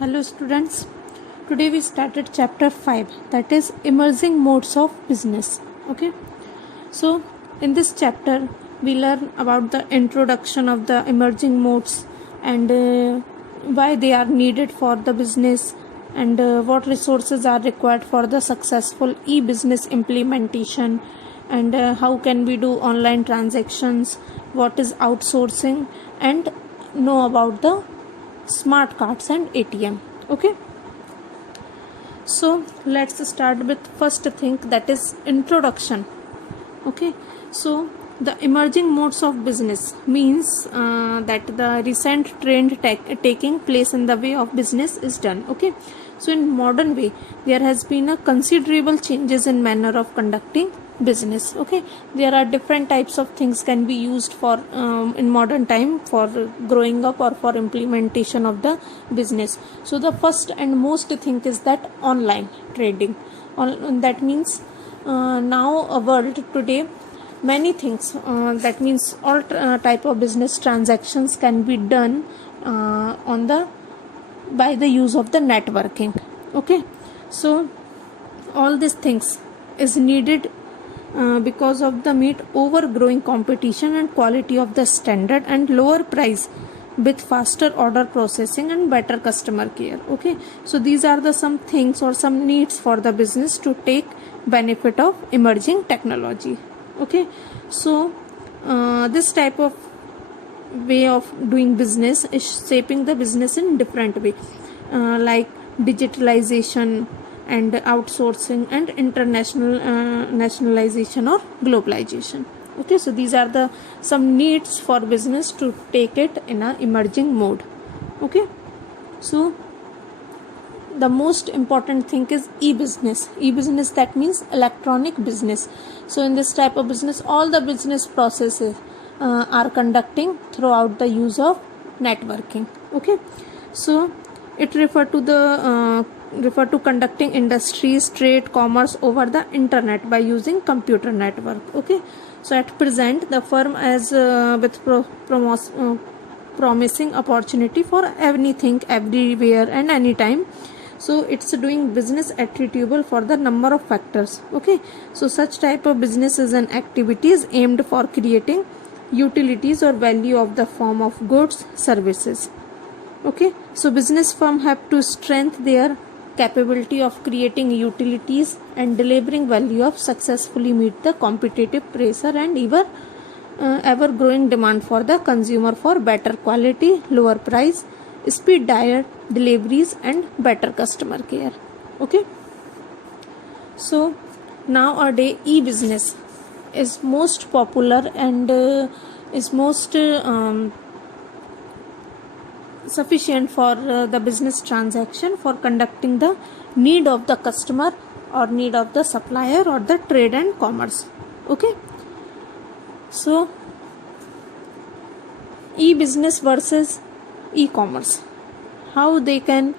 Hello students, today we started chapter 5, that is emerging modes of business. Okay, so in this chapter we learn about the introduction of the emerging modes and why they are needed for the business and what resources are required for the successful e-business implementation and how can we do online transactions, what is outsourcing, and know about the smart cards and ATM. Okay, so let's start with first thing, that is introduction. Okay, so the emerging modes of business means that the recent trend taking place in the way of business is done. Okay, so in modern way there has been a considerable changes in manner of conducting business. Okay, there are different types of things can be used for in modern time for growing up or for implementation of the business. So the first and most thing is that online trading. That means now a world today many things, that means all type of business transactions can be done by the use of the networking. Okay, so all these things is needed because of the meet over growing competition and quality of the standard and lower price with faster order processing and better customer care. Okay, so these are the some things or some needs for the business to take benefit of emerging technology. Okay, so this type of way of doing business is shaping the business in different way, like digitalization and outsourcing and international nationalization or globalization. Okay, so these are the some needs for business to take it in a emerging mode. Okay, so the most important thing is e-business. E-business, that means electronic business. So in this type of business all the business processes are conducting throughout the use of networking. Okay, so it refer to conducting industries, trade, commerce over the internet by using computer network. Okay, so at present the firm as with promising opportunity for anything, everywhere and anytime. So it's doing business attributable for the number of factors. Okay, so such type of businesses and activities aimed for creating utilities or value of the form of goods, services. Okay, so business firm have to strengthen their capability of creating utilities and delivering value of successfully meet the competitive pressure and ever growing demand for the consumer for better quality, lower price, speed deliveries and better customer care. Okay, so nowadays e-business is most popular and is most sufficient for the business transaction for conducting the need of the customer or need of the supplier or the trade and commerce. Okay, so e-business versus e-commerce, how they can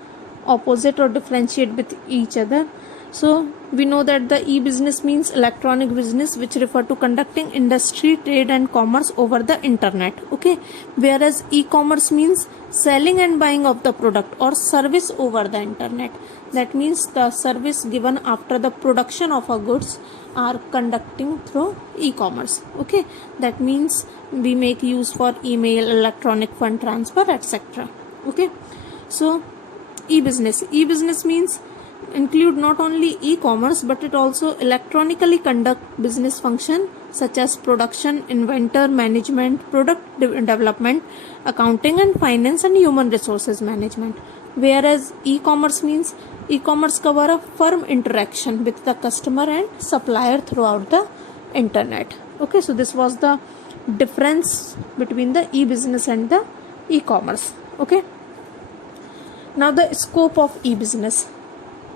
opposite or differentiate with each other. So we know that the e-business means electronic business which refer to conducting industry, trade and commerce over the internet. Okay, whereas e-commerce means selling and buying of the product or service over the internet. That means the service given after the production of a goods are conducting through e-commerce. Okay, that means we make use for email, electronic fund transfer, etc. Okay, so e-business means include not only e-commerce but it also electronically conduct business function such as production, inventor management, product development, accounting and finance and human resources management. Whereas e-commerce means e-commerce cover a firm interaction with the customer and supplier throughout the internet. Okay, so this was the difference between the e-business and the e-commerce. Okay, now the scope of e-business,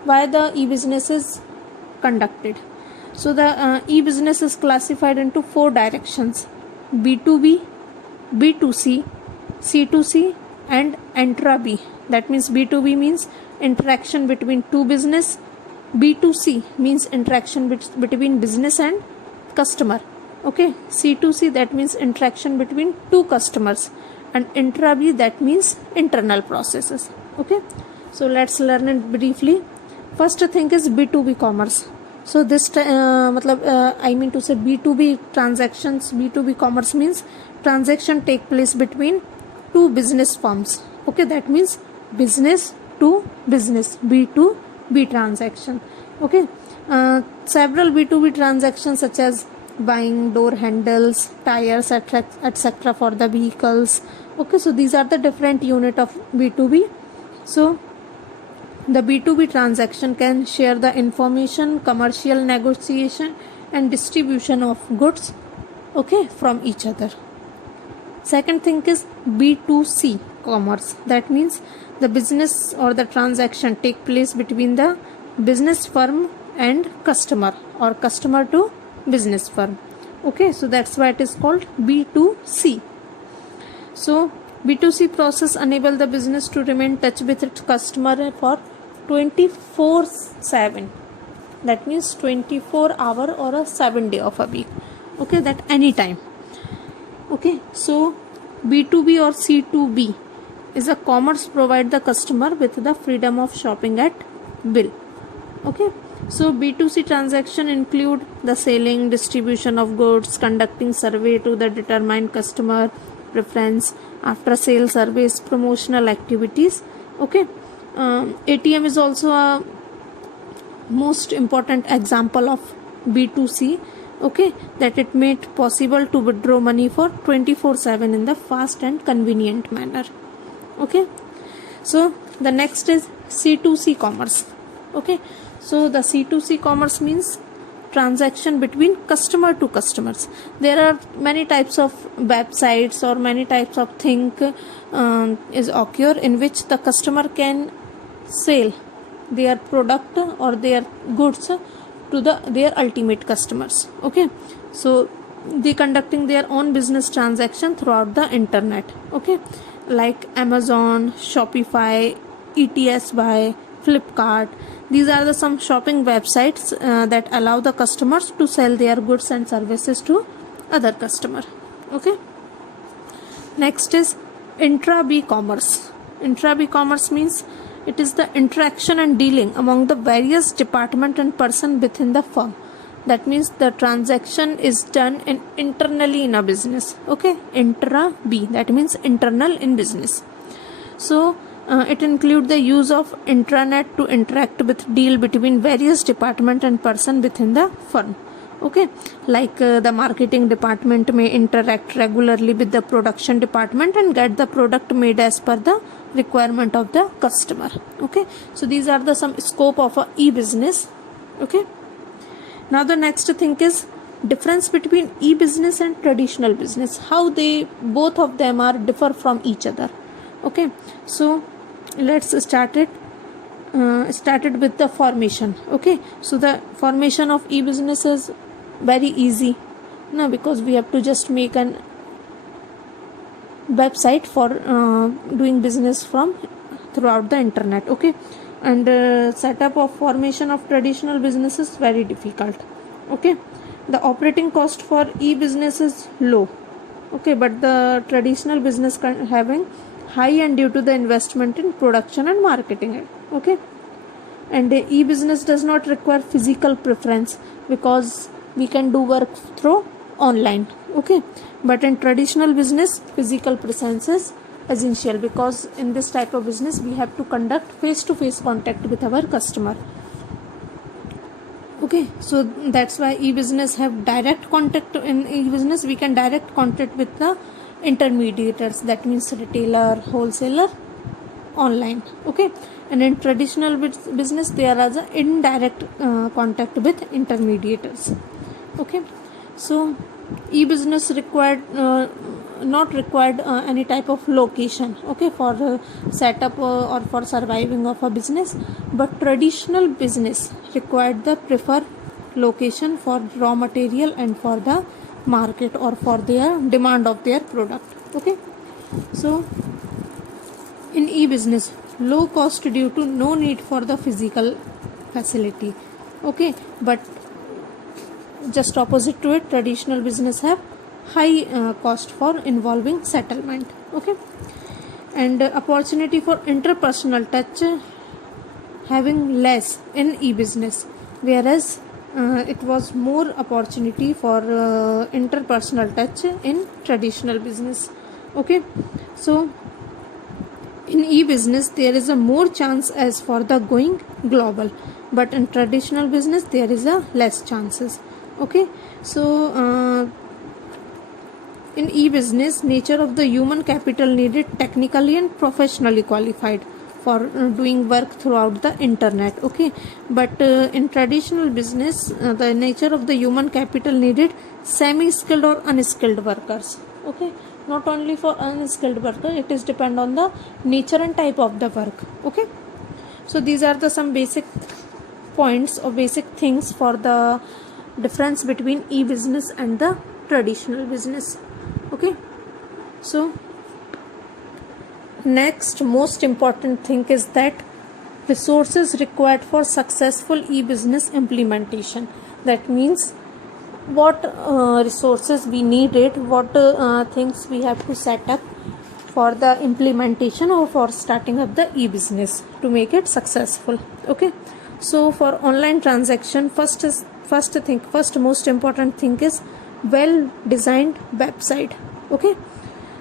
why the e-business is conducted. So the e-business is classified into 4 directions: B2B, B2C, C2C and intra-B. That means B2B means interaction between two business, B2C means interaction between business and customer. Okay, C2C, that means interaction between two customers, and intra-B, that means internal processes. Okay, So let's learn it briefly. First thing is B2B commerce. So this I mean to say B2B transactions. B2B commerce means transaction take place between two business firms. Okay, that means business to business, B2B transaction. Okay, several B2B transactions such as buying door handles, tires, etc. for the vehicles. Okay, so these are the different unit of B2B. So the B2B transaction can share the information, commercial negotiation and distribution of goods, okay, from each other. Second thing is B2C commerce. That means the business or the transaction take place between the business firm and customer, or customer to business firm. Okay, so that's why it is called B2C. So B2C process enable the business to remain in touch with its customer for 24/7. That means 24 hour or a 7 day of a week. Okay, that any time. Okay, so B2B or C2B is a commerce provide the customer with the freedom of shopping at will. Okay, so B2C transaction include the selling, distribution of goods, conducting survey to the determined customer preference, after sale service, promotional activities. Okay, ATM is also a most important example of B2C. Okay, that it made possible to withdraw money for 24/7 in the fast and convenient manner. Okay, so the next is C2C commerce. Okay, so the C2C commerce means transaction between customer to customers. There are many types of websites or many types of thing is occur in which the customer can sell their product or their goods to their ultimate customers. Okay, so they conducting their own business transaction throughout the internet. Okay, like Amazon, Shopify, ETS buy, Flipkart. These are the some shopping websites that allow the customers to sell their goods and services to other customer. Okay, next is intra-B commerce. Intra-B commerce means it is the interaction and dealing among the various department and person within the firm. That means the transaction is done internally in a business. Okay, intra-B, that means internal in business. So it includes the use of intranet to interact with deal between various department and person within the firm. Okay, like the marketing department may interact regularly with the production department and get the product made as per the requirement of the customer. Okay, so these are the some scope of a e-business. Okay, now the next thing is difference between e-business and traditional business, how they both of them are differ from each other. Okay, so let's started with the formation. Okay, so the formation of e-business is very easy now, because we have to just make an website for doing business from throughout the internet. Okay, and setup of formation of traditional business is very difficult. Okay, the operating cost for e-business is low. Okay, but the traditional business having high and due to the investment in production and marketing. Okay, and e-business does not require physical preference because we can do work through online. Okay, but in traditional business physical presence is essential, because in this type of business we have to conduct face-to-face contact with our customer. Okay, so that's why e-business have direct contact. In e-business we can direct contact with the intermediators, that means retailer, wholesaler, online. Okay, and in traditional business there is an indirect contact with intermediators. Okay, so e-business required not required any type of location. Okay, for setup or for surviving of a business, but traditional business required the preferred location for raw material and for the market or for their demand of their product. Okay, so in e-business low cost due to no need for the physical facility. Okay, but just opposite to it, traditional business have high cost for involving settlement. Okay, and opportunity for interpersonal touch having less in e-business, whereas it was more opportunity for interpersonal touch in traditional business. Okay, so in e-business there is a more chance as for the going global, but in traditional business there is a less chances. Okay, so in e-business, nature of the human capital needed technically and professionally qualified for doing work throughout the internet. Okay, but in traditional business, the nature of the human capital needed semi-skilled or unskilled workers. Okay, not only for unskilled worker, it is depend on the nature and type of the work. Okay, so these are the some basic points or basic things for the difference between e-business and the traditional business. Okay, so next most important thing is that resources required for successful e-business implementation. That means what resources we needed, what things we have to set up for the implementation or for starting up the e-business to make it successful. Okay, so for online transaction, first most important thing is well designed website. Okay,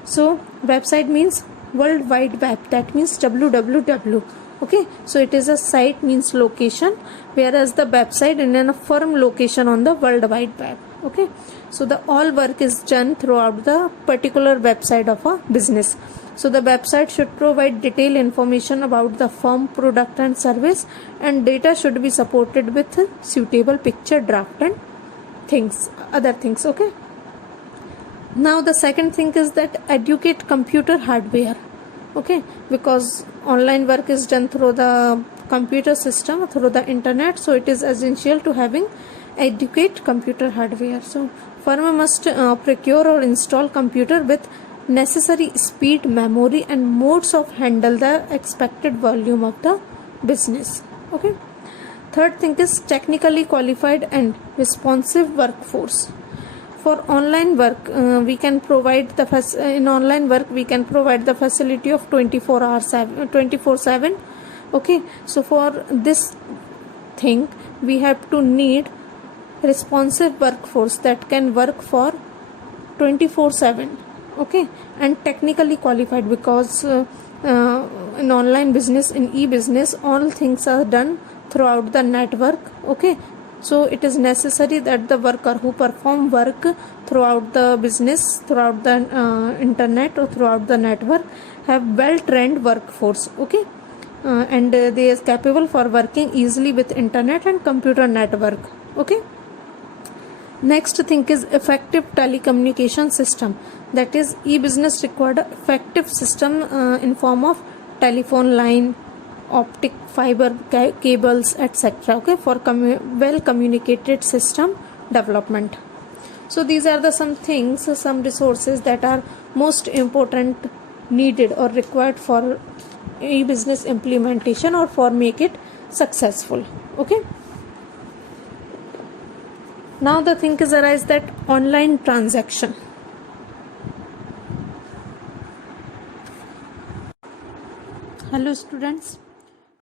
so website means world wide web, that means www. Okay, so it is a site means location, whereas the website in a firm location on the world wide web. Okay, so the all work is done throughout the particular website of a business. So the website should provide detailed information about the firm, product and service, and data should be supported with suitable picture draft and other things. Okay, now the second thing is that educate computer hardware. Okay, because online work is done through the computer system, through the internet, so it is essential to having educate computer hardware. So firm must procure or install computer with necessary speed, memory and modes of handle the expected volume of the business. Okay, third thing is technically qualified and responsive workforce. For online work, we can provide the in online work we can provide the facility of 24/7. Okay, so for this thing we have to need responsive workforce that can work for 24/7. Okay, and technically qualified, because in online business, in e-business, all things are done throughout the network. Okay, so it is necessary that the worker who perform work throughout the business, throughout the internet or throughout the network, have well trained workforce. Okay, and they are capable for working easily with internet and computer network. Okay, next thing is effective telecommunication system. That is, e-business required effective system in form of telephone line, optic fiber cables, etc. Okay, for well communicated system development. So these are the some things, some resources that are most important, needed or required for e-business implementation or for make it successful. Okay, now the thing is arise that online transaction. Hello students,